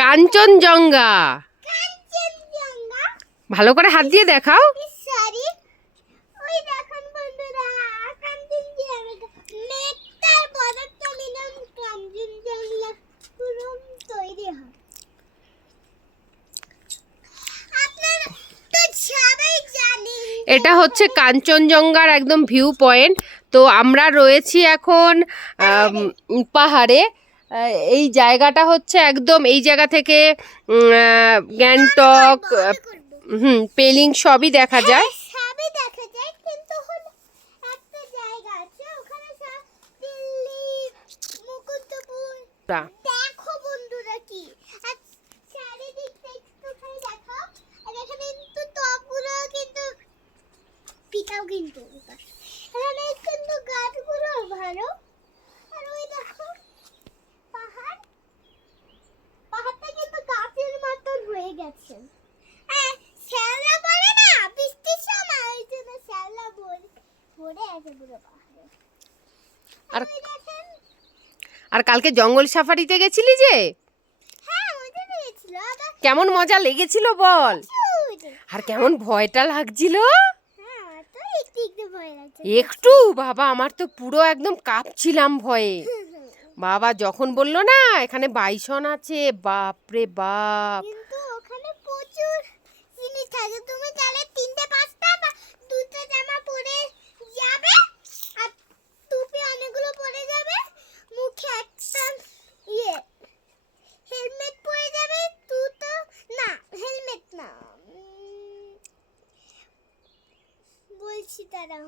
কাঞ্চনজঙ্ঘা। ভালো করে হাত দিয়ে দেখাও। এটা হচ্ছে কাঞ্চনজঙ্ঘার একদম ভিউ পয়েন্ট তো আমরা রয়েছি এখন পাহাড়ে। এই জায়গাটা হচ্ছে একদম এই জায়গা থেকে গ্যাংটক হুম পেলিং সবই দেখা যায়। দেখা যায় কিন্তু আছে ওখানে সব দিল্লি মুকুটপুর তা, দেখো বন্ধুরা কি আর চারিদিকটা একটুখানি দেখো আর এখানে কিন্তু টপগুলো কিন্তু পিঠাও কিন্তু এখানে কিন্তু গাছগুলো ভালো আর ওই দেখো পাহাড় পাহাড়টা কিন্তু গাছের মতন হয়ে গেছে হ্যাঁ শ্যাওলা পড়ে না বৃষ্টির সময় ওই জন্য শ্যাওলা বল আছে পাহাড়ে। আর আর কালকে জঙ্গল সাফারিতে গেছিলি যে? হ্যাঁ কেমন মজা লেগেছিল বল? আর কেমন ভয়টা লাগছিল? হ্যাঁ একটু একটু বাবা আমার তো পুরো একদম কাঁপছিলাম ভয়ে। বাবা যখন বলল না এখানে বাইসন আছে। বাপ রে বাপ। কিন্তু ওখানে প্রচুর জিনিস থাকে। তুমি তারা